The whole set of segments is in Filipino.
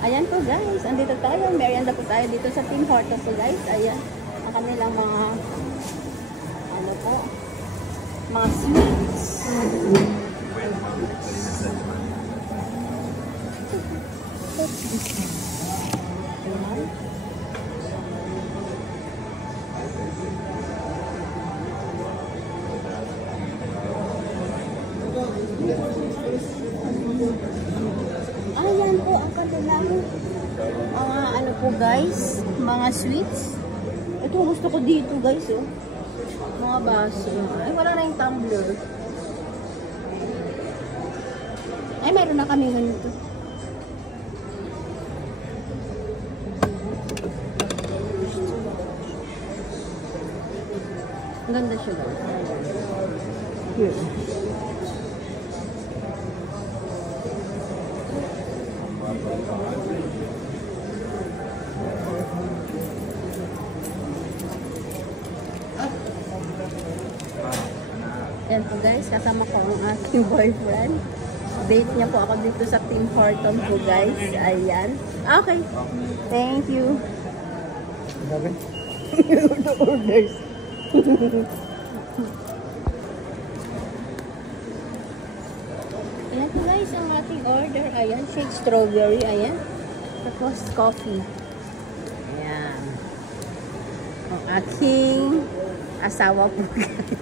Ayan po guys, andito tayo. Merienda po tayo dito sa Tim Hortons po guys. Ayan, ang kanilang mga, ano po, mga sweets. Ayan po ang kanilang ano po guys, mga sweets. Ito gusto ko dito guys oh. Mga baso. Ay wala na yung tumbler. Ay mayroon na kami ganito. Ang ganda siya guys. Here. Yan po guys, kasama ko ang aking boyfriend. Date niya po ako dito sa Tim Hortons po guys. Ayan. Okay. Thank you. Orders. Ayan po guys, ang ating order. Ayan, shake strawberry. Ayan. Tapos coffee. Ayan. Ang aking asawa po guys.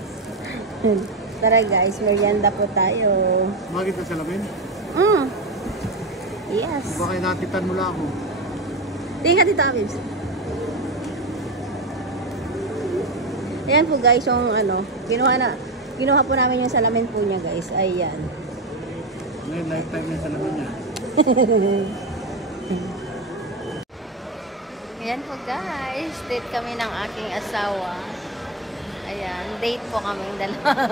Tara guys, merienda po tayo. Makita sa lamin? Yes. Baka nakitan mo lang ako. Tingnan dito, Abibs. Ayan po guys, yung ano, kinuha po namin yung salamin po niya guys. Ayan. Ngayon, lifetime na sa lamin niya. Ayan po guys, date kami ng aking asawa. Ayan, date po kaming dalawa.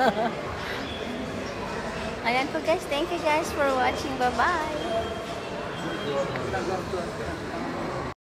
Ayan po guys, thank you guys for watching. Bye-bye.